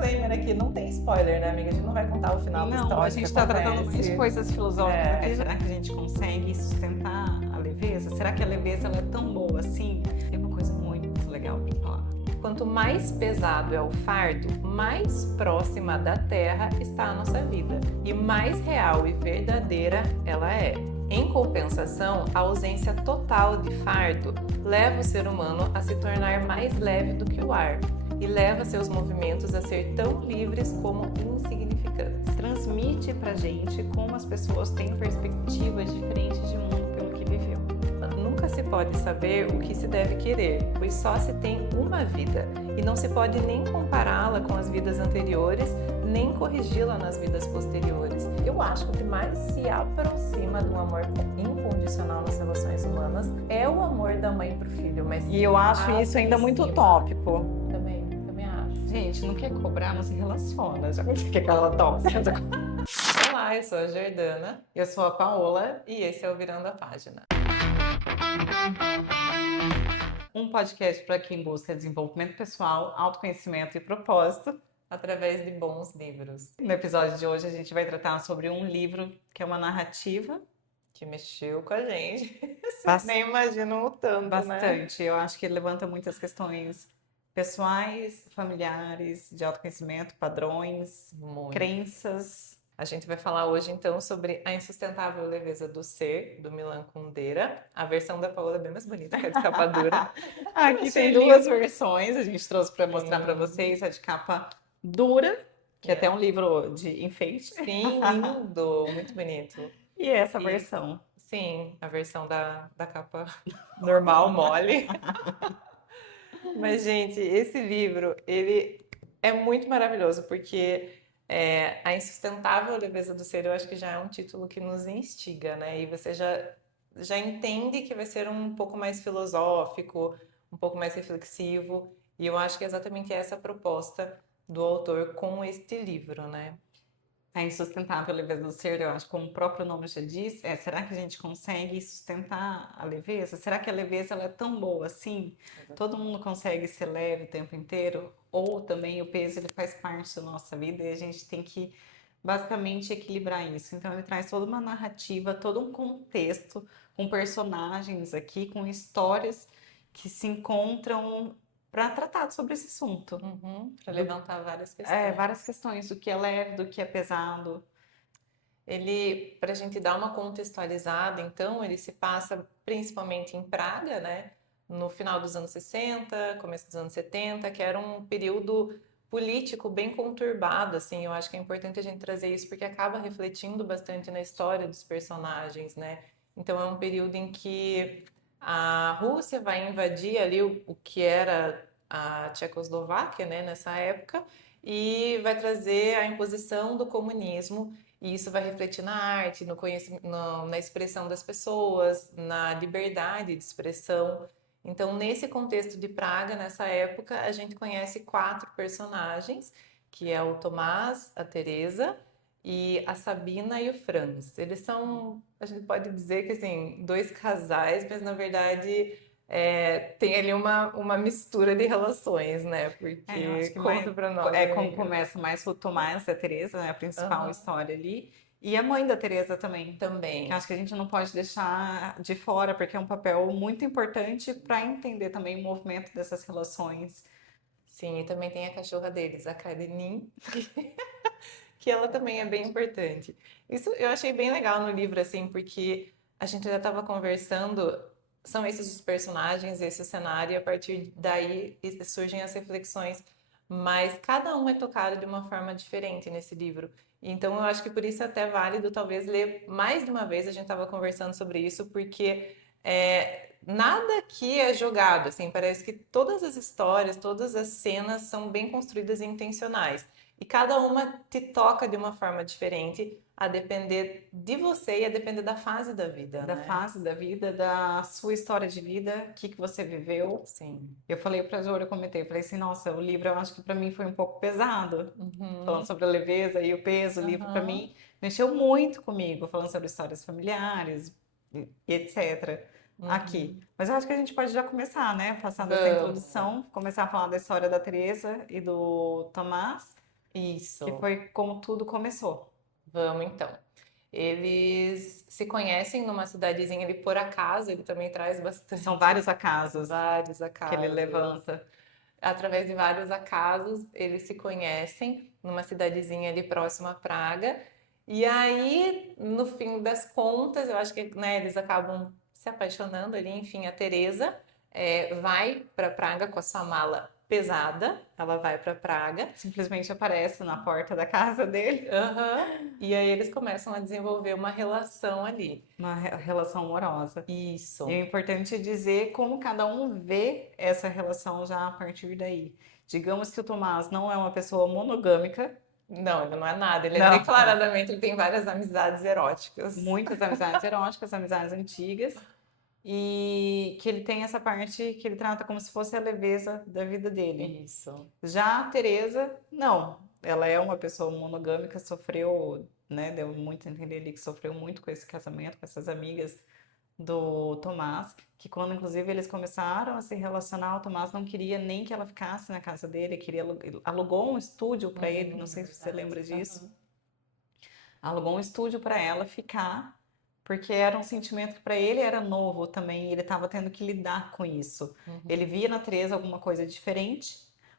disclaimer aqui, não tem spoiler, né, amiga? A gente não vai contar o final da história. Não, a gente está tratando mais de coisas filosóficas aqui. Será que a gente consegue sustentar a leveza? Será que a leveza ela é tão boa assim? Tem uma coisa muito legal para falar. Quanto mais pesado é o fardo, mais próxima da Terra está a nossa vida e mais real e verdadeira ela é. Em compensação, a ausência total de fardo leva o ser humano a se tornar mais leve do que o ar e leva seus movimentos a ser tão livres como insignificantes. Transmite pra gente como as pessoas têm perspectivas diferentes de mundo pelo que viveu. Nunca se pode saber o que se deve querer, pois só se tem uma vida e não se pode nem compará-la com as vidas anteriores, nem corrigi-la nas vidas posteriores. Eu acho que o que mais se aproxima de um amor incondicional nas relações humanas é o amor da mãe pro filho. Mas e eu acho isso ainda muito utópico. Também acho. Gente, não quer cobrar, não se relaciona. Já que aquela tóxica. Olá, eu sou a Jordana. Eu sou a Paola. E esse é o Virando a Página. Um podcast para quem busca desenvolvimento pessoal, autoconhecimento e propósito através de bons livros. No episódio de hoje a gente vai tratar sobre um livro que é uma narrativa que mexeu com a gente. Nem imagino o tanto, bastante. Né? Eu acho que ele levanta muitas questões pessoais, familiares, de autoconhecimento, padrões, crenças. A gente vai falar hoje, então, sobre A Insustentável Leveza do Ser, do Milan Kundera. A versão da Paola é bem mais bonita que a de capa dura. Aqui tem duas versões, a gente trouxe para mostrar para vocês. A de capa dura, que é até um livro de enfeite. Sim, lindo, muito bonito. E essa versão? Sim, a versão da capa normal, mole. Mas, gente, esse livro, ele é muito maravilhoso, porque... A Insustentável Leveza do Ser, eu acho que já é um título que nos instiga, né? E você já entende que vai ser um pouco mais filosófico, um pouco mais reflexivo. E eu acho que é exatamente essa a proposta do autor com este livro, né? A Insustentável Leveza do Ser, eu acho que como o próprio nome já diz, será que a gente consegue sustentar a leveza? Será que a leveza ela é tão boa assim? Todo mundo consegue ser leve o tempo inteiro? Ou também o peso ele faz parte da nossa vida e a gente tem que basicamente equilibrar isso. Então ele traz toda uma narrativa, todo um contexto, com personagens aqui, com histórias que se encontram para tratar sobre esse assunto. Para levantar várias questões. Várias questões, do que é leve, do que é pesado. Ele, para a gente dar uma contextualizada, então, ele se passa principalmente em Praga, né? No final dos anos 60, começo dos anos 70, que era um período político bem conturbado, assim. Eu acho que é importante a gente trazer isso porque acaba refletindo bastante na história dos personagens, né? Então, é um período em que a Rússia vai invadir ali o que era a Tchecoslováquia, né, nessa época, e vai trazer a imposição do comunismo, e isso vai refletir na arte, no conhecimento, na expressão das pessoas, na liberdade de expressão. Então, nesse contexto de Praga, nessa época, a gente conhece 4 personagens, que é o Tomás, a Teresa, e a Sabina e o Franz. Eles são, a gente pode dizer que assim, 2 casais, mas na verdade tem ali uma mistura de relações, né? Porque conta pra nós. Como começa mais o Tomás e a Teresa, né? A principal história ali. E a mãe da Teresa também. Que acho que a gente não pode deixar de fora, porque é um papel muito importante para entender também o movimento dessas relações. Sim, e também tem a cachorra deles, a Karenin, que ela também é bem importante. Isso eu achei bem legal no livro, assim, porque a gente já estava conversando, são esses os personagens, esse o cenário, e a partir daí surgem as reflexões, mas cada um é tocado de uma forma diferente nesse livro. Então eu acho que por isso é até válido talvez ler mais de uma vez, a gente estava conversando sobre isso, porque nada aqui é jogado, assim, parece que todas as histórias, todas as cenas são bem construídas e intencionais. E cada uma te toca de uma forma diferente, a depender de você e a depender da fase da vida, Da fase da vida, da sua história de vida, o que você viveu. Sim. Eu falei pra Jô, eu comentei, falei assim, nossa, o livro eu acho que pra mim foi um pouco pesado. Falando sobre a leveza e o peso, o livro pra mim mexeu muito comigo, falando sobre histórias familiares e etc. Aqui. Mas eu acho que a gente pode já começar, né? Passando essa introdução, começar a falar da história da Teresa e do Tomás. que Isso. foi como tudo começou. Vamos então. Eles se conhecem numa cidadezinha ali por acaso, ele também traz São bastante, vários acasos vários que ele acasos. levanta. Através de vários acasos, eles se conhecem numa cidadezinha ali próxima a Praga. E aí, no fim das contas, eu acho que, né, eles acabam se apaixonando ali. Enfim, a Teresa vai para Praga com a sua mala pesada. Ela vai para Praga. Simplesmente aparece na porta da casa dele. Aham. E aí eles começam a desenvolver uma relação ali. Uma relação amorosa. E o Isso. importante é dizer como cada um vê essa relação já a partir daí. Digamos que o Tomás não é uma pessoa monogâmica, Não, ele não é nada. Ele é não, declaradamente, ele tem várias amizades eróticas. muitas amizades eróticas, amizades antigas, e que ele tem essa parte que ele trata como se fosse a leveza da vida dele. Isso. Já a Teresa, não. Ela é uma pessoa monogâmica, sofreu, né, deu muito a entender ali que sofreu muito com esse casamento, com essas amigas do Tomás, que quando inclusive eles começaram a se relacionar, o Tomás não queria nem que ela ficasse na casa dele, queria alugou um estúdio para ele, não sei se você Verdade. lembra disso. Aham. Alugou um estúdio para ela ficar, porque era um sentimento que para ele era novo também, e ele estava tendo que lidar com isso. Ele Uhum. via na Teresa alguma coisa diferente,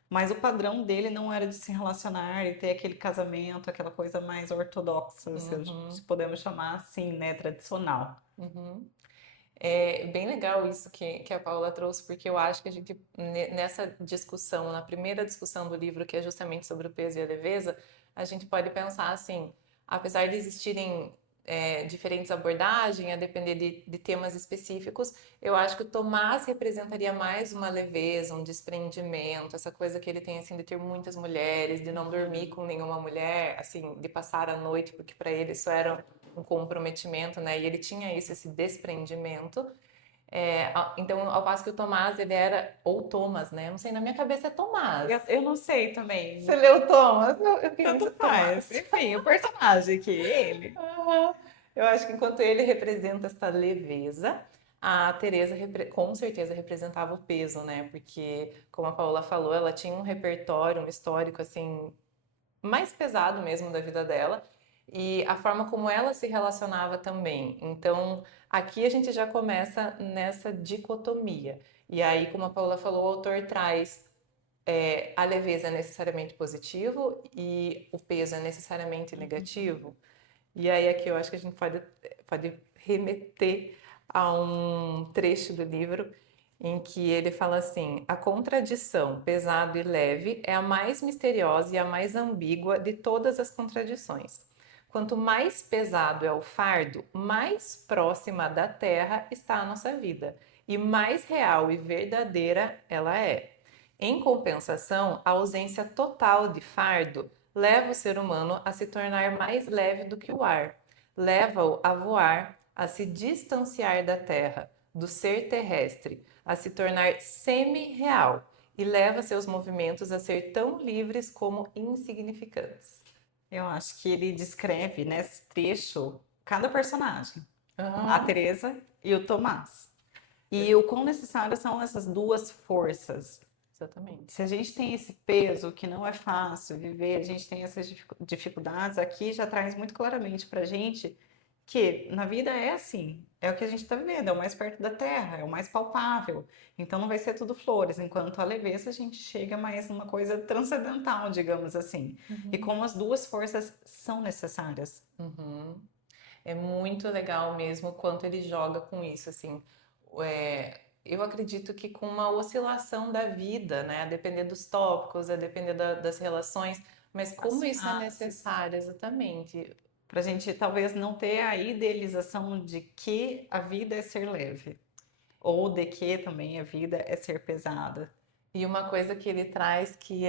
mas o padrão dele não era de se relacionar e ter aquele casamento, aquela coisa mais ortodoxa, se Uhum. podemos chamar assim, né, tradicional. Uhum. É bem legal isso que a Paula trouxe, porque eu acho que a gente, nessa discussão, na primeira discussão do livro, que é justamente sobre o peso e a leveza, a gente pode pensar assim, apesar de existirem diferentes abordagens, a depender de temas específicos, eu acho que o Tomás representaria mais uma leveza, um desprendimento, essa coisa que ele tem assim de ter muitas mulheres, de não dormir Uhum. com nenhuma mulher, assim, de passar a noite, porque para ele isso era um comprometimento, né? E ele tinha isso, esse desprendimento. Então, ao passo que o Tomás, ele era, ou Thomas, né? Eu não sei, na minha cabeça é Tomás. Eu não sei também, Você leu Thomas? Eu tanto penso faz. Tomás. Enfim, o personagem aqui, ele. Aham. Eu acho que enquanto ele representa essa leveza, a Teresa com certeza representava o peso, né? Porque, como a Paola falou, ela tinha um repertório, um histórico assim mais pesado mesmo da vida dela e a forma como ela se relacionava também. Então, aqui a gente já começa nessa dicotomia. E aí, como a Paula falou, o autor traz a leveza é necessariamente positivo e o peso é necessariamente negativo. E aí aqui eu acho que a gente pode remeter a um trecho do livro em que ele fala assim: a contradição, pesado e leve, é a mais misteriosa e a mais ambígua de todas as contradições. Quanto mais pesado é o fardo, mais próxima da terra está a nossa vida e mais real e verdadeira ela é. Em compensação, a ausência total de fardo leva o ser humano a se tornar mais leve do que o ar, leva-o a voar, a se distanciar da terra, do ser terrestre, a se tornar semi-real e leva seus movimentos a ser tão livres como insignificantes. Eu acho que ele descreve nesse trecho cada personagem, a Aham, Teresa e o Tomás. E o quão necessárias são essas duas forças. exatamente. Se a gente tem esse peso que não é fácil viver, a gente tem essas dificuldades, aqui já traz muito claramente para a gente que na vida é assim, é o que a gente está vivendo, é o mais perto da terra, é o mais palpável. Então não vai ser tudo flores, enquanto a leveza a gente chega mais numa coisa transcendental, digamos assim. E Uhum. como as duas forças são necessárias. Uhum. É muito legal mesmo o quanto ele joga com isso, assim. Eu acredito que com uma oscilação da vida, né, a depender dos tópicos, a depender das relações, mas As como isso é fases. necessário, exatamente. Para a gente talvez não ter a idealização de que a vida é ser leve, ou de que também a vida é ser pesada. E uma coisa que ele traz que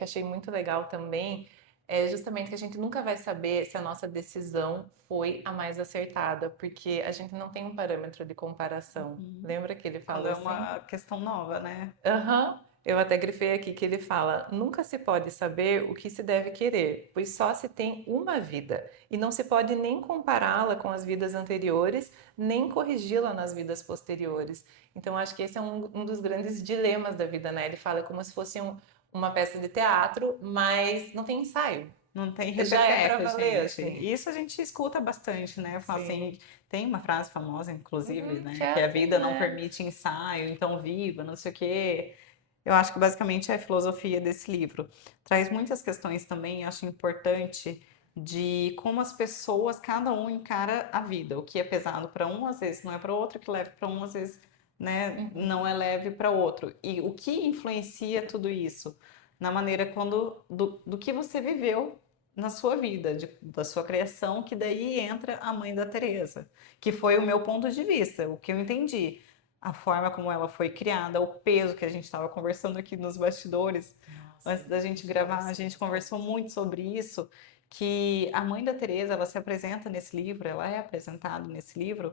achei muito legal também é justamente que a gente nunca vai saber se a nossa decisão foi a mais acertada, porque a gente não tem um parâmetro de comparação. Uhum. Lembra que ele Quando fala é assim? uma questão nova, né? Aham. Eu até grifei aqui que ele fala: nunca se pode saber o que se deve querer, pois só se tem uma vida, e não se pode nem compará-la com as vidas anteriores, nem corrigi-la nas vidas posteriores. Então, acho que esse é um dos grandes dilemas da vida, né? Ele fala como se fosse uma peça de teatro, mas não tem ensaio. Não tem Já é pra repeteco, valer, gente. assim. Isso a gente escuta bastante, né? Fala Sim. assim, tem uma frase famosa, inclusive, Uhum, que né? é Que a assim, vida não né? permite ensaio, então viva, não sei o quê. Eu acho que basicamente é a filosofia desse livro. Traz muitas questões também, acho importante, de como as pessoas, cada um encara a vida. O que é pesado para um, às vezes não é para outro, o que é leve para um, às vezes, né, Uhum. não é leve para outro. E o que influencia tudo isso? Na maneira do que você viveu na sua vida, da sua criação, que daí entra a mãe da Teresa, que foi o meu ponto de vista, o que eu entendi a forma como ela foi criada, o peso que a gente estava conversando aqui nos bastidores. Nossa, Antes da gente gravar, a gente demais. conversou muito sobre isso, que a mãe da Teresa, ela se apresenta nesse livro, ela é apresentada nesse livro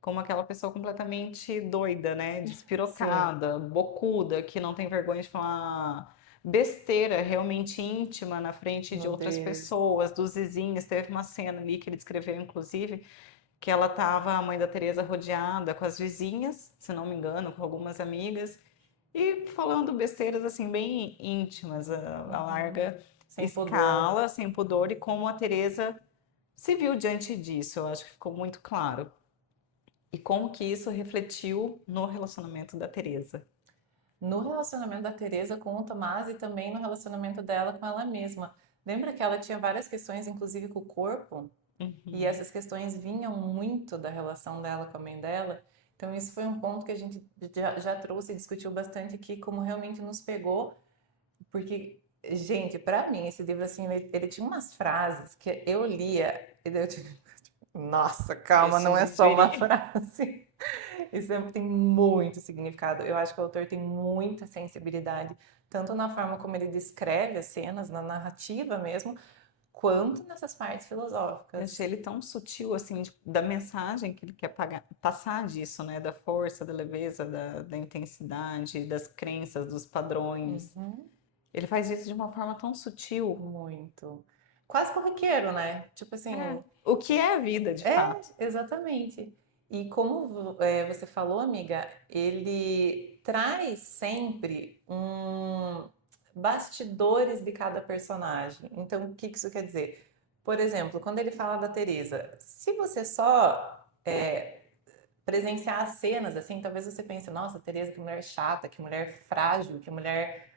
como aquela pessoa completamente doida, né, Sim, despirocada, bocuda, que não tem vergonha de falar besteira realmente íntima na frente de meu outras Deus. pessoas, dos vizinhos. Teve uma cena ali que ele descreveu, inclusive, que ela estava, a mãe da Teresa, rodeada com as vizinhas, se não me engano, com algumas amigas, e falando besteiras assim bem íntimas, a Uhum. larga Sem pudor. escala, sem pudor, e como a Teresa se viu diante disso, eu acho que ficou muito claro. E como que isso refletiu no relacionamento da Teresa. No relacionamento da Teresa com o Tomás e também no relacionamento dela com ela mesma. Lembra que ela tinha várias questões, inclusive com o corpo? E Uhum. essas questões vinham muito da relação dela com a mãe dela. Então, isso foi um ponto que a gente já trouxe e discutiu bastante aqui, como realmente nos pegou. Porque, gente, para mim, esse livro, assim, ele tinha umas frases que eu lia e daí eu tipo, nossa, calma, Deixa não de é só uma digerir. frase. Isso sempre tem muito significado. Eu acho que o autor tem muita sensibilidade, tanto na forma como ele descreve as cenas, na narrativa mesmo, quanto nessas partes Eu achei filosóficas. ele tão sutil, assim, da mensagem que ele quer passar disso, né? Da força, da leveza, da intensidade, das crenças, dos padrões. Uhum. Ele faz isso de uma forma tão sutil. Muito. Quase corriqueiro, né? Tipo É. assim, O que é a vida, de é, fato? exatamente. E como você falou, amiga, ele traz sempre bastidores de cada personagem. Então, o que que isso quer dizer? Por exemplo, quando ele fala da Teresa, se você só presenciar as cenas assim, talvez você pense, nossa, Teresa, que mulher chata, que mulher frágil, que mulher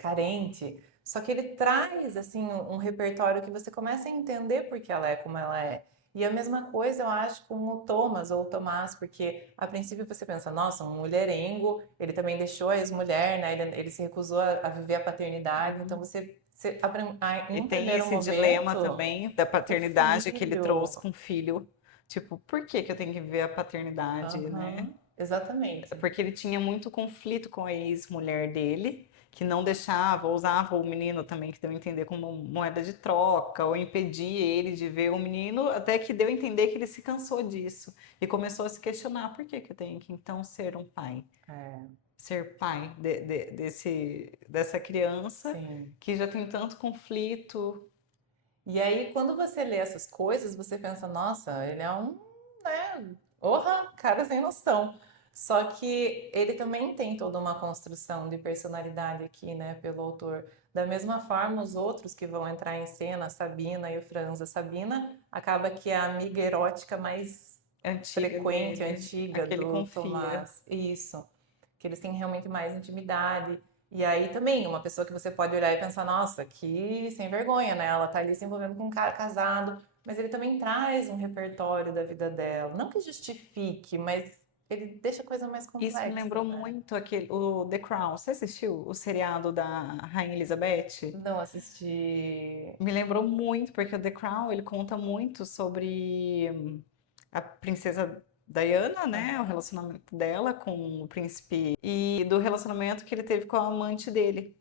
carente. Só que ele traz assim um repertório que você começa a entender por que ela é como ela é. E a mesma coisa eu acho com o Thomas ou o Tomás, porque a princípio você pensa, nossa, um mulherengo, ele também deixou a ex-mulher, né? Ele se recusou a viver a paternidade, então em E um tem primeiro esse dilema momento, também da o paternidade que ele trouxe filho. com o filho. Tipo, por que que eu tenho que viver a paternidade, né? Aham, exatamente. Porque ele tinha muito conflito com a ex-mulher dele, que não deixava, usava o menino também, que deu a entender como moeda de troca, ou impedia ele de ver o menino, até que deu a entender que ele se cansou disso e começou a se questionar: por que que eu tenho que então ser um pai? É, Ser pai dessa criança sim. que já tem tanto conflito. E aí, quando você lê essas coisas, você pensa, nossa, ele é orra, cara sem noção. Só que ele também tem toda uma construção de personalidade aqui, né, pelo autor. Da mesma forma, os outros que vão entrar em cena, a Sabina e o Franz. A Sabina acaba que é a amiga erótica mais Antiga frequente, dele, a antiga que ele do confia. Tomás. Isso. Que eles têm realmente mais intimidade. E aí também, uma pessoa que você pode olhar e pensar, nossa, que sem vergonha, né? Ela tá ali se envolvendo com um cara casado, mas ele também traz um repertório da vida dela. Não que justifique, mas ele deixa a coisa mais Isso me complexa, lembrou né? muito o The Crown. Você assistiu o seriado da Rainha Elizabeth? Não assisti. Me lembrou muito, porque o The Crown ele conta muito sobre a princesa Diana, né? O Aham. relacionamento dela com o príncipe e do relacionamento que ele teve com a amante dele,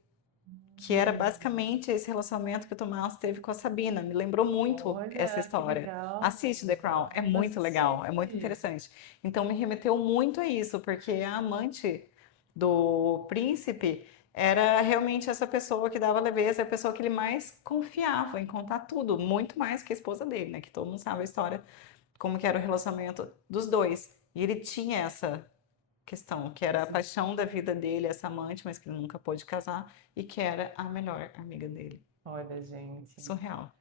que era basicamente esse relacionamento que o Tomás teve com a Sabina. Me lembrou muito essa Olha, que história. legal. Assiste The Crown, é Não muito legal, é muito assisti. interessante. Então me remeteu muito a isso, porque a amante do príncipe era realmente essa pessoa que dava leveza, a pessoa que ele mais confiava em contar tudo, muito mais que a esposa dele, né? Que todo mundo sabe a história, como que era o relacionamento dos dois. E ele tinha questão, que era a paixão da vida dele, essa amante, mas que ele nunca pôde casar, e que era a melhor amiga dele. Olha, gente. Surreal.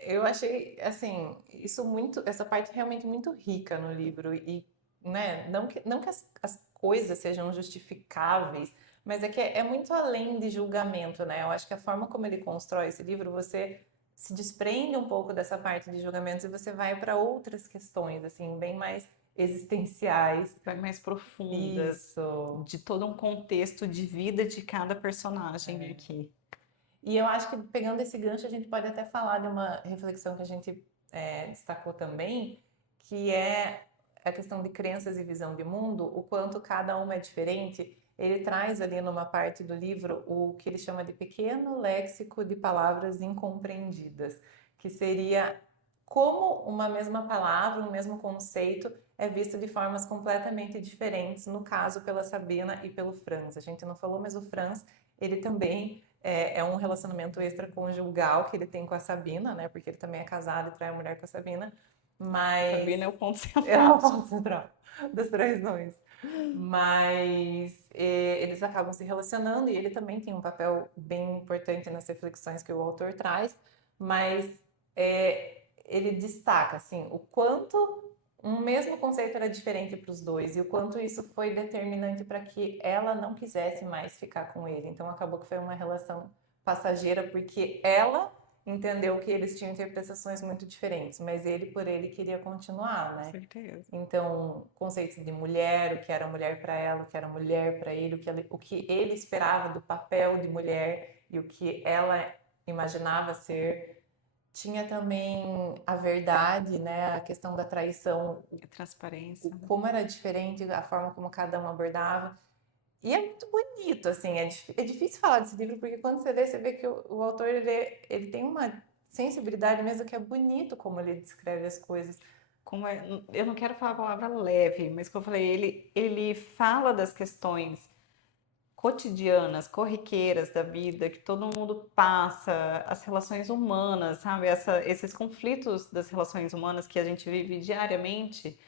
Eu achei, assim, isso muito, essa parte realmente muito rica no livro e, né, não que as coisas sejam justificáveis, mas é que é muito além de julgamento, né? Eu acho que a forma como ele constrói esse livro, você se desprende um pouco dessa parte de julgamentos e você vai para outras questões, assim, bem mais existenciais. Vai mais profundas, Isso. de todo um contexto de vida de cada personagem É. aqui. E eu acho que pegando esse gancho, a gente pode até falar de uma reflexão que a gente destacou também, que é a questão de crenças e visão de mundo, o quanto cada uma é diferente. Ele traz ali numa parte do livro o que ele chama de pequeno léxico de palavras incompreendidas, que seria como uma mesma palavra, um mesmo conceito é visto de formas completamente diferentes, no caso pela Sabina e pelo Franz. A gente não falou, mas o Franz, ele também é um relacionamento extraconjugal que ele tem com a Sabina, né? Porque ele também é casado e trai a mulher com a Sabina. Mas Sabina é o ponto é uma central. ponto central das traições. Mas eles acabam se relacionando e ele também tem um papel bem importante nas reflexões que o autor traz, mas ele destaca assim o quanto um mesmo conceito era diferente para os dois e o quanto isso foi determinante para que ela não quisesse mais ficar com ele. Então acabou que foi uma relação passageira porque ela entendeu que eles tinham interpretações muito diferentes, mas ele por ele queria continuar, Com né? certeza. Então, conceitos de mulher, o que era mulher para ela, o que era mulher para ele, o que ele esperava do papel de mulher e o que ela imaginava ser. Tinha também a verdade, né? A questão da traição, E transparência. como era diferente, a forma como cada um abordava. E é muito bonito, assim, é difícil falar desse livro, porque quando você lê, você vê que o autor, ele tem uma sensibilidade mesmo que é bonito como ele descreve as coisas. Como eu não quero falar a palavra leve, mas como eu falei, ele fala das questões cotidianas, corriqueiras da vida, que todo mundo passa, as relações humanas, sabe? Esses conflitos das relações humanas que a gente vive diariamente,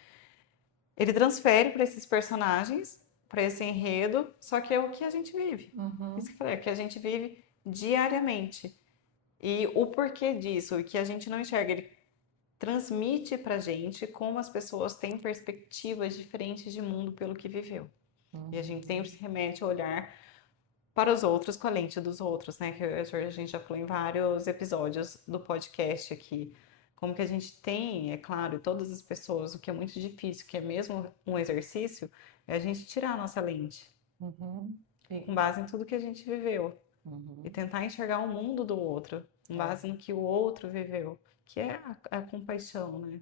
ele transfere para esses personagens, para esse enredo, só que é o que a gente vive. Isso que eu falei, é o que a gente vive diariamente. E o porquê disso, o que a gente não enxerga, ele transmite pra gente como as pessoas têm perspectivas diferentes de mundo pelo que viveu. E a gente sempre se remete a olhar para os outros com a lente dos outros, né? Que a gente já falou em vários episódios do podcast aqui. Como que a gente tem, é claro, todas as pessoas, o que é muito difícil, que é mesmo um exercício, é a gente tirar a nossa lente, com base em tudo que a gente viveu. E tentar enxergar o mundo do outro, com base no que o outro viveu, que é a compaixão, né?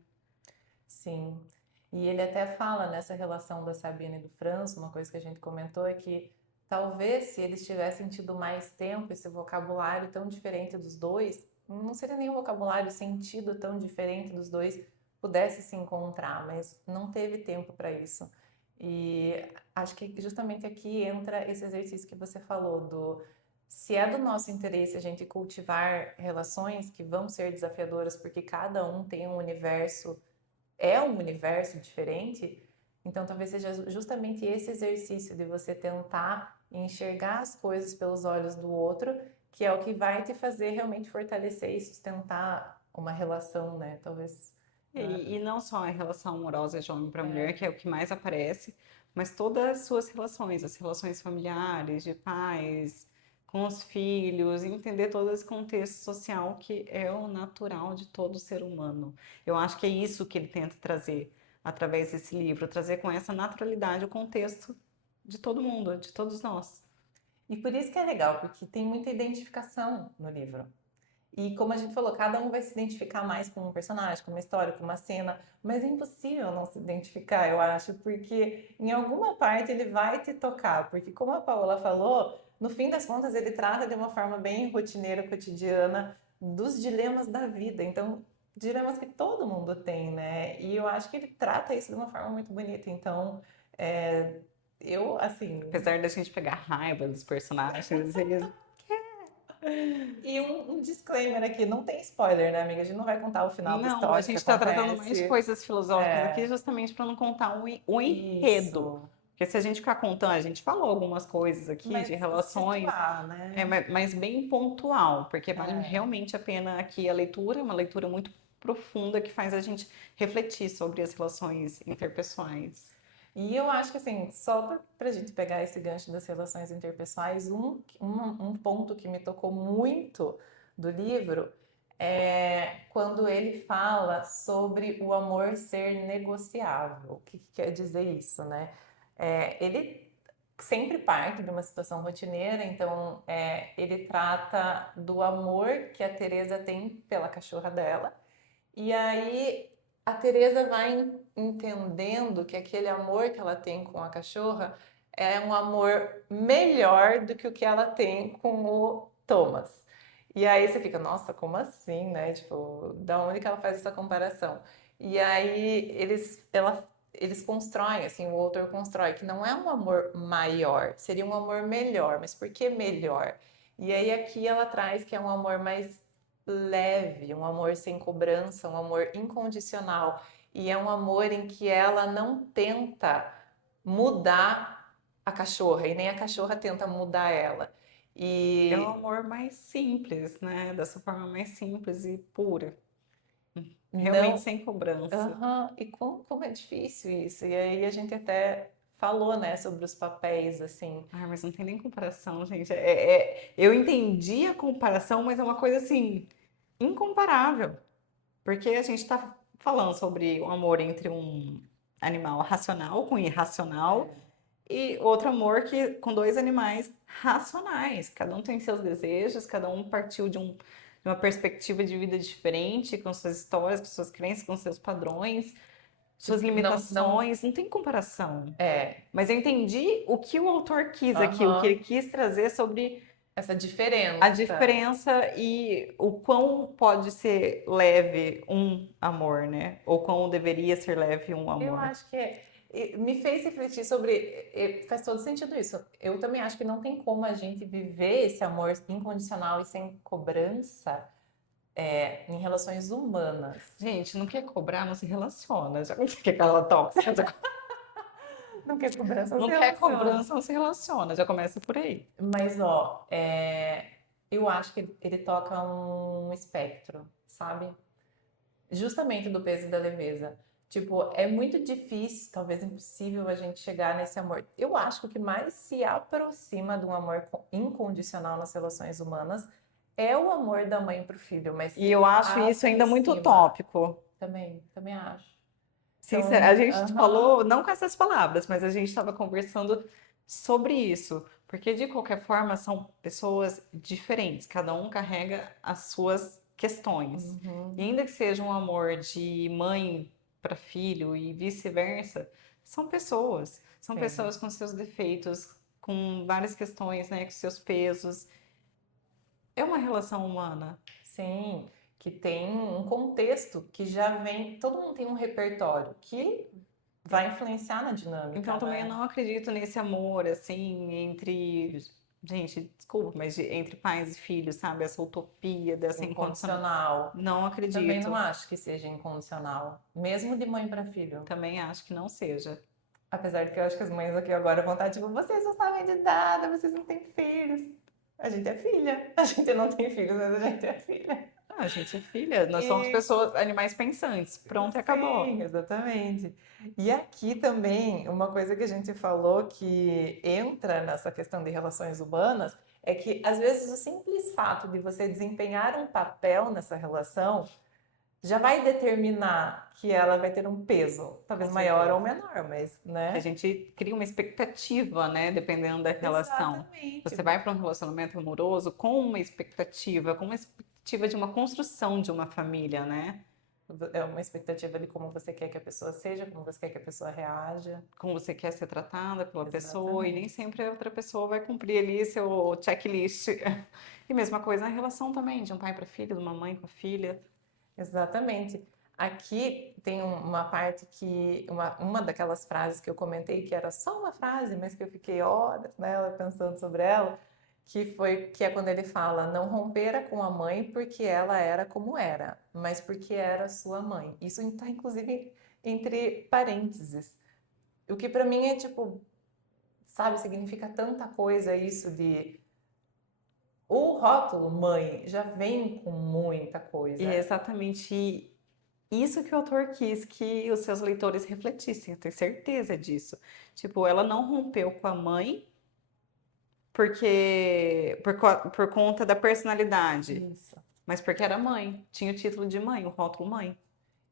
Sim. E ele até fala nessa relação da Sabina e do Franz, uma coisa que a gente comentou é que talvez se eles tivessem tido mais tempo, esse vocabulário tão diferente dos dois, não seria nenhum vocabulário, sentido tão diferente dos dois pudesse se encontrar, mas não teve tempo para isso. E acho que justamente aqui entra esse exercício que você falou do se é do nosso interesse a gente cultivar relações que vão ser desafiadoras porque cada um tem um universo diferente, então talvez seja justamente esse exercício de você tentar enxergar as coisas pelos olhos do outro, que é o que vai te fazer realmente fortalecer e sustentar uma relação, né? Talvez. E não só a relação amorosa de homem para mulher, É, que é o que mais aparece, mas todas as suas relações, as relações familiares, de pais, com os filhos, e entender todo esse contexto social que é o natural de todo ser humano. Eu acho que é isso que ele tenta trazer através desse livro, trazer com essa naturalidade o contexto de todo mundo, de todos nós. e por isso que é legal, porque tem muita identificação no livro. E como a gente falou, cada um vai se identificar mais com um personagem, com uma história, com uma cena, mas é impossível não se identificar, eu acho, porque em alguma parte ele vai te tocar, porque como a Paola falou, no fim das contas ele trata de uma forma bem rotineira, cotidiana, dos dilemas da vida. Então, dilemas que todo mundo tem, né? E eu acho que ele trata isso de uma forma muito bonita. Então, eu, assim, Apesar da gente pegar raiva dos personagens, eles e um disclaimer aqui, não tem spoiler, né, amiga? A gente não vai contar o final da não, a história, o que gente está tratando mais de acontece. coisas filosóficas aqui É, justamente para não contar o enredo. isso. Porque se a gente ficar contando, a gente falou algumas coisas aqui Mas de relações, situar, né? mas bem pontual, porque vale É. realmente a pena aqui a leitura, uma leitura muito profunda que faz a gente refletir sobre as relações interpessoais. E eu acho que, assim, só para a gente pegar esse gancho das relações interpessoais, um ponto que me tocou muito do livro é quando ele fala sobre o amor ser negociável. O que quer dizer isso, né? Ele sempre parte de uma situação rotineira, então ele trata do amor que a Teresa tem pela cachorra dela. E aí a Teresa vai entendendo que aquele amor que ela tem com a cachorra é um amor melhor do que o que ela tem com o Thomas. E aí você fica, nossa, como assim, né? Tipo, da onde que ela faz essa comparação? E aí eles constroem, assim, o autor constrói que não é um amor maior, seria um amor melhor. Mas por que melhor? E aí aqui ela traz que é um amor mais leve, um amor sem cobrança, um amor incondicional. E é um amor em que ela não tenta mudar a cachorra e nem a cachorra tenta mudar ela. É um E amor mais simples, né? Dessa forma mais simples e pura. Realmente não. sem cobrança. Aham, e como é difícil isso. E aí a gente até falou, né, sobre os papéis, assim. Ai, mas não tem nem comparação, gente. Eu entendi a comparação, mas é uma coisa assim, incomparável. Porque a gente está falando sobre o amor entre um animal racional com irracional e outro amor que com dois animais racionais. Cada um tem seus desejos, cada um partiu de uma perspectiva de vida diferente, com suas histórias, com suas crenças, com seus padrões, suas Tipo, não, limitações. Não tem comparação. é, Mas eu entendi o que o autor quis aqui, o que ele aham, quis trazer sobre essa a diferença. diferença e o quão pode ser leve um amor, né? Ou quão deveria ser leve um Eu amor. acho que me fez refletir sobre. Faz todo sentido isso. Eu também acho que não tem como a gente viver esse amor incondicional e sem cobrança em relações humanas. Gente, não quer cobrar, não se relaciona. Já que aquela tóxica, Não quer cobrança, não se não quer relaciona. cobrança, não se relaciona. Já começa por aí. Mas, ó, eu acho que ele toca um espectro, sabe? Justamente do peso e da leveza. Tipo, é muito difícil, talvez impossível, a gente chegar nesse amor. Eu acho que o que mais se aproxima de um amor incondicional nas relações humanas é o amor da mãe para o filho, mas E se eu acho isso ainda muito aproxima utópico. também acho. A Então, gente aham, falou, não com essas palavras, mas a gente estava conversando sobre isso. Porque, de qualquer forma, são pessoas diferentes, cada um carrega as suas questões. E uhum, ainda que seja um amor de mãe para filho e vice-versa, são pessoas. São sim. pessoas com seus defeitos, com várias questões, né, com seus pesos. É uma relação humana. Sim, que tem um contexto que já vem, todo mundo tem um repertório que vai influenciar na dinâmica, Então também eu né? não acredito nesse amor assim entre, gente, desculpa, mas entre pais e filhos, sabe? Essa utopia dessa incondicional. Incondicional. Não Também não acredito. acho que seja incondicional, mesmo de mãe para filho. Também acho que não seja. Apesar de que eu acho que as mães aqui agora vão estar tipo, vocês não sabem de nada, vocês não têm filhos. A gente é filha. A gente não tem filhos, mas a gente é filha. Ah, a gente é filha, nós somos E pessoas, animais pensantes. Pronto, e acabou. sim, exatamente. E aqui também, uma coisa que a gente falou que entra nessa questão de relações humanas é que, às vezes, o simples fato de você desempenhar um papel nessa relação já vai determinar que ela vai ter um peso, Com talvez maior ou certeza. menor, mas, Que a né? gente cria uma expectativa, né? Dependendo da relação. Exatamente. Você vai para um relacionamento amoroso com uma expectativa de uma construção de uma família, né? É uma expectativa de como você quer que a pessoa seja, como você quer que a pessoa reaja. Como você quer ser tratada pela pessoa, e nem Exatamente. sempre a outra pessoa vai cumprir ali seu checklist. E mesma coisa na relação também, de um pai para filho, de uma mãe com a filha. Exatamente. Aqui tem uma parte que, uma daquelas frases que eu comentei, que era só uma frase, mas que eu fiquei horas nela pensando sobre ela, que é quando ele fala, não rompera com a mãe porque ela era como era, mas porque era sua mãe. Isso está inclusive entre parênteses. O que para mim é tipo, sabe, significa tanta coisa isso de... O rótulo mãe já vem com muita E coisa. é exatamente isso que o autor quis que os seus leitores refletissem, eu tenho certeza disso. Tipo, ela não rompeu com a mãe porque por conta da personalidade, Isso. mas porque era mãe, tinha o título de mãe, o rótulo mãe.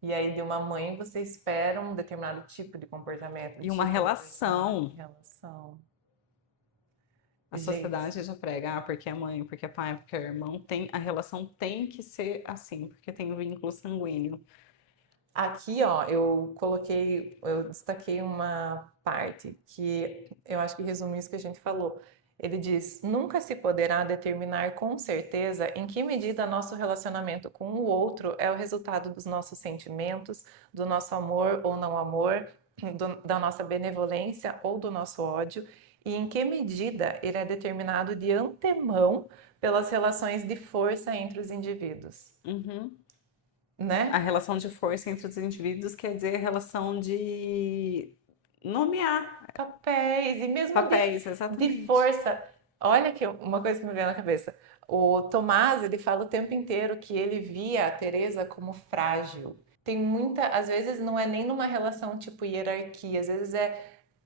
E aí, de uma mãe, você espera um determinado tipo de comportamento, E uma relação. relação. A Gente, sociedade já prega, porque é mãe, porque é pai, porque é irmão, a relação tem que ser assim, porque tem um vínculo sanguíneo. aqui, ó, eu destaquei uma parte que eu acho que resume isso que a gente falou. Ele diz: nunca se poderá determinar com certeza em que medida nosso relacionamento com o outro é o resultado dos nossos sentimentos, do nosso amor ou não amor, da nossa benevolência ou do nosso ódio, e em que medida ele é determinado de antemão pelas relações de força entre os indivíduos, Uhum. A né? relação de força entre os indivíduos quer dizer a relação de nomear Papéis, e mesmo papéis, de exatamente. força. Olha que uma coisa que me veio na cabeça. O Tomás, ele fala o tempo inteiro que ele via a Teresa como frágil. Tem muita, às vezes não é nem numa relação tipo hierarquia, às vezes é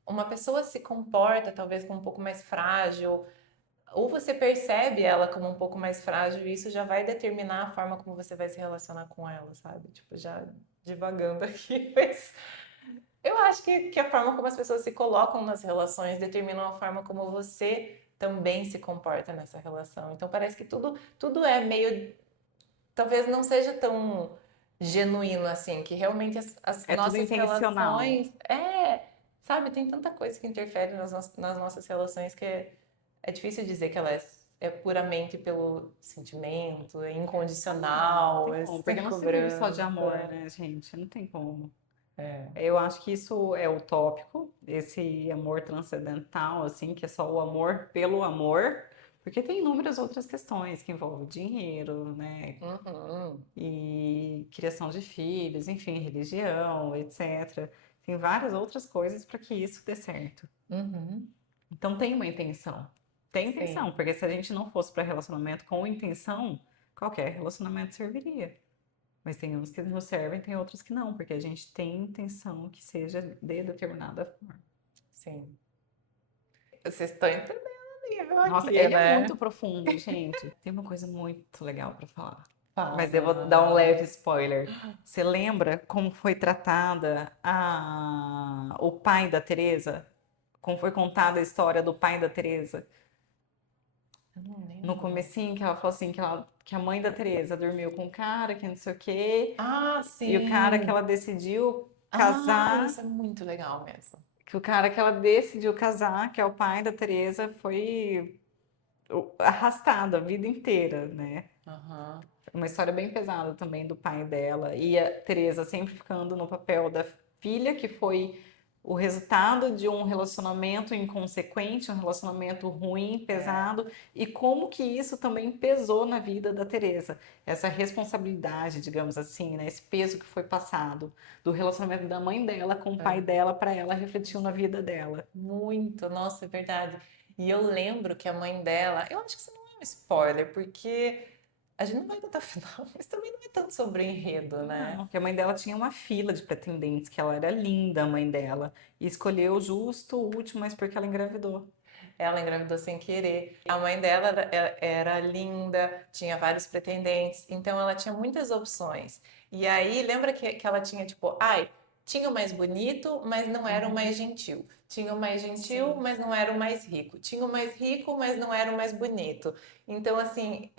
uma pessoa se comporta talvez como um pouco mais frágil, ou você percebe ela como um pouco mais frágil, e isso já vai determinar a forma como você vai se relacionar com ela, sabe? Tipo, já divagando aqui, mas eu acho que a forma como as pessoas se colocam nas relações determinam a forma como você também se comporta nessa relação. Então parece que tudo é meio, talvez não seja tão genuíno assim, que realmente as É tudo nossas intencional. relações sabe, tem tanta coisa que interfere nas nossas relações que é difícil dizer que ela é puramente pelo sentimento, é Não incondicional, tem é como, sem porque não se vive só de cobrança. amor, né, gente? Não tem como. É. Eu acho que isso é utópico, esse amor transcendental, assim, que é só o amor pelo amor, porque tem inúmeras outras questões que envolvem dinheiro, né, Uhum. e criação de filhos, enfim, religião, etc. Tem várias outras coisas para que isso dê certo. Uhum. Então tem uma intenção. Tem intenção, Sim. porque se a gente não fosse para relacionamento com intenção, qualquer relacionamento serviria. Mas tem uns que nos servem, tem outros que não, porque a gente tem intenção que seja de determinada forma. Sim. Vocês estão entendendo o nível Nossa, aqui, ele é né? muito profundo, gente. Tem uma coisa muito legal para falar. Mas eu vou dar um Fala. leve spoiler. Você lembra como foi tratada o pai da Teresa? Como foi contada a história do pai da Teresa? Eu não No lembro. comecinho, que ela falou assim, que a mãe da Teresa dormiu com um cara, que não sei o quê, Ah, e o cara que sim. ela decidiu Ah, casar, isso é muito legal mesmo. que o cara que ela decidiu casar, que é o pai da Teresa, foi arrastado a vida inteira, né? Aham. Uma história bem pesada também do pai dela. E a Teresa sempre ficando no papel da filha, que foi o resultado de um relacionamento inconsequente, um relacionamento ruim, É. pesado, e como que isso também pesou na vida da Teresa. Essa responsabilidade, digamos assim, né? Esse peso que foi passado do relacionamento da mãe dela com o pai É. dela para ela refletiu na vida dela. Muito, nossa, é verdade. E eu lembro que a mãe dela, eu acho que isso não é um spoiler, porque a gente não vai contar o final, mas também não é tanto sobre o enredo, né? Não, porque a mãe dela tinha uma fila de pretendentes, que ela era linda, a mãe dela, e escolheu justo o último, mas porque ela engravidou. Ela engravidou sem querer. A mãe dela era linda, tinha vários pretendentes, então ela tinha muitas opções. E aí, lembra que ela tinha, tipo, ai, tinha o mais bonito, mas não era o mais Uhum. gentil. Tinha o mais gentil, Sim. mas não era o mais rico. Tinha o mais rico, mas não era o mais bonito. Então, assim,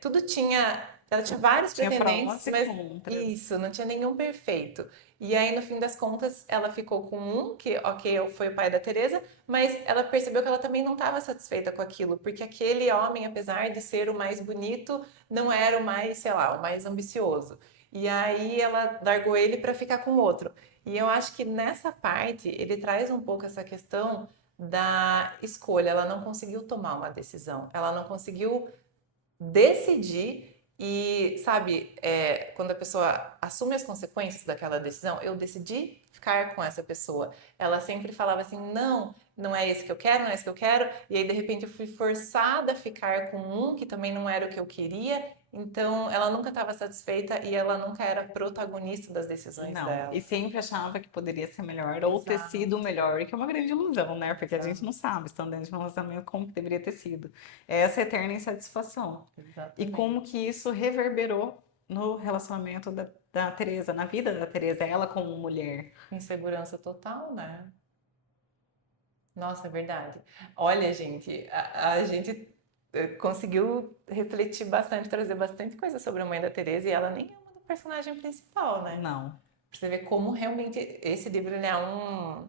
tudo tinha. Ela tinha vários Tinha pretendentes, prós e mas contras. isso, não tinha nenhum perfeito. E aí, no fim das contas, ela ficou com um, que, ok, foi o pai da Teresa, mas ela percebeu que ela também não estava satisfeita com aquilo, porque aquele homem, apesar de ser o mais bonito, não era o mais, sei lá, o mais ambicioso. E aí ela largou ele para ficar com outro. E eu acho que nessa parte ele traz um pouco essa questão da escolha. Ela não conseguiu tomar uma decisão, ela não conseguiu decidir e, sabe, quando a pessoa assume as consequências daquela decisão, eu decidi ficar com essa pessoa. Ela sempre falava assim: não, não é esse que eu quero, não é esse que eu quero. E aí, de repente, eu fui forçada a ficar com um que também não era o que eu queria. Então, ela nunca estava satisfeita e ela nunca era protagonista das decisões Não, e dela. sempre achava que poderia ser melhor ou ter Exato, sido melhor, e que é uma grande ilusão, né? Porque a gente exato, não sabe, estando dentro de um relacionamento, como que deveria ter sido. É essa eterna insatisfação. E como exatamente. que isso reverberou no relacionamento da Teresa, na vida da Teresa, ela como mulher. Insegurança total, né? Nossa, é verdade. Olha, gente, a gente conseguiu refletir bastante, trazer bastante coisa sobre a mãe da Teresa e ela nem é uma personagem principal, né? Não, Pra você ver como realmente esse livro ele é um.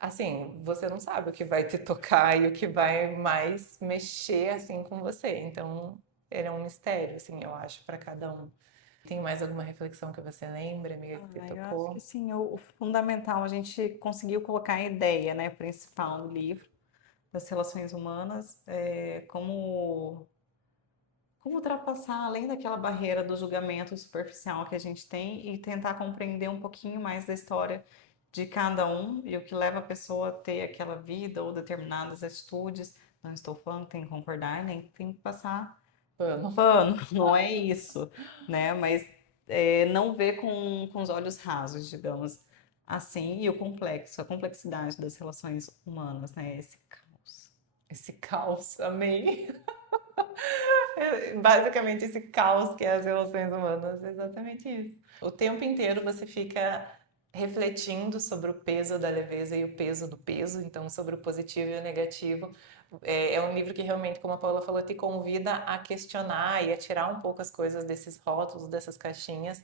Assim, você não sabe o que vai te tocar e o que vai mais mexer assim com você. Então, ele é um mistério, assim, eu acho, para cada um. Tem mais alguma reflexão que você lembra, amiga, que te eu acho que tocou? sim, o fundamental, a gente conseguiu colocar a ideia, né, principal no livro das relações humanas, como ultrapassar além daquela barreira do julgamento superficial que a gente tem e tentar compreender um pouquinho mais da história de cada um e o que leva a pessoa a ter aquela vida ou determinadas atitudes. Não estou falando que tem que concordar, nem que tem que passar Pano. pano, não é isso, né? Mas não ver com os olhos rasos, digamos assim, e o complexo, a complexidade das relações humanas, né? Esse caos. Esse caos, amei. É basicamente esse caos que é as relações humanas, é exatamente isso. O tempo inteiro você fica refletindo sobre o peso da leveza e o peso do peso, então sobre o positivo e o negativo. É um livro que realmente, como a Paula falou, te convida a questionar e a tirar um pouco as coisas desses rótulos, dessas caixinhas.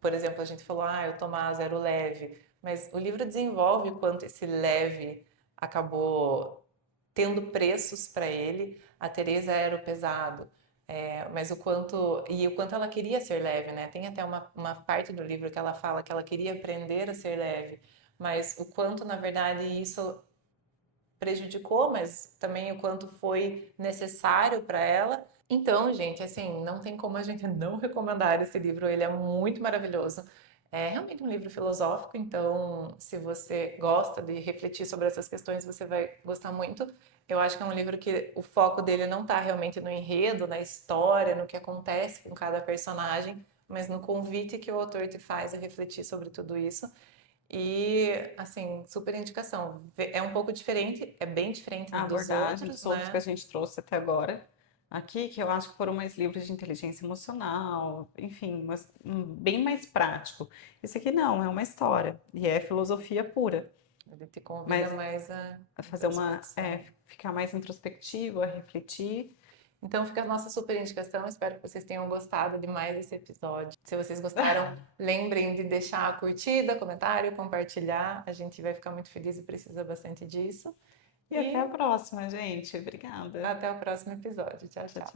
Por exemplo, a gente falou, eu tomar zero leve, mas o livro desenvolve o quanto esse leve acabou tendo preços para ele. A Teresa era o pesado, mas o quanto ela queria ser leve, né? Tem até uma parte do livro que ela fala que ela queria aprender a ser leve, mas o quanto na verdade isso prejudicou, mas também o quanto foi necessário para ela. Então, gente, assim, não tem como a gente não recomendar esse livro, ele é muito maravilhoso. É realmente um livro filosófico, então, se você gosta de refletir sobre essas questões, você vai gostar muito. Eu acho que é um livro que o foco dele não está realmente no enredo, na história, no que acontece com cada personagem, mas no convite que o autor te faz a refletir sobre tudo isso. E, assim, super indicação. É um pouco diferente, é bem diferente A dos abordagem outros, dos outros que a né? gente trouxe até agora aqui, que eu acho que foram mais livros de inteligência emocional, enfim, mas bem mais prático. Esse aqui não, é uma história e é filosofia pura, Ele te convida mas mais a a fazer introspecção. ficar mais introspectivo, a refletir. Então fica a nossa super indicação. Espero que vocês tenham gostado de mais esse episódio. Se vocês gostaram, lembrem de deixar a curtida, comentário, compartilhar. A gente vai ficar muito feliz e precisa bastante disso. E até a E próxima, gente. Obrigada. até o próximo episódio. Tchau, Tchau, tchau. tchau.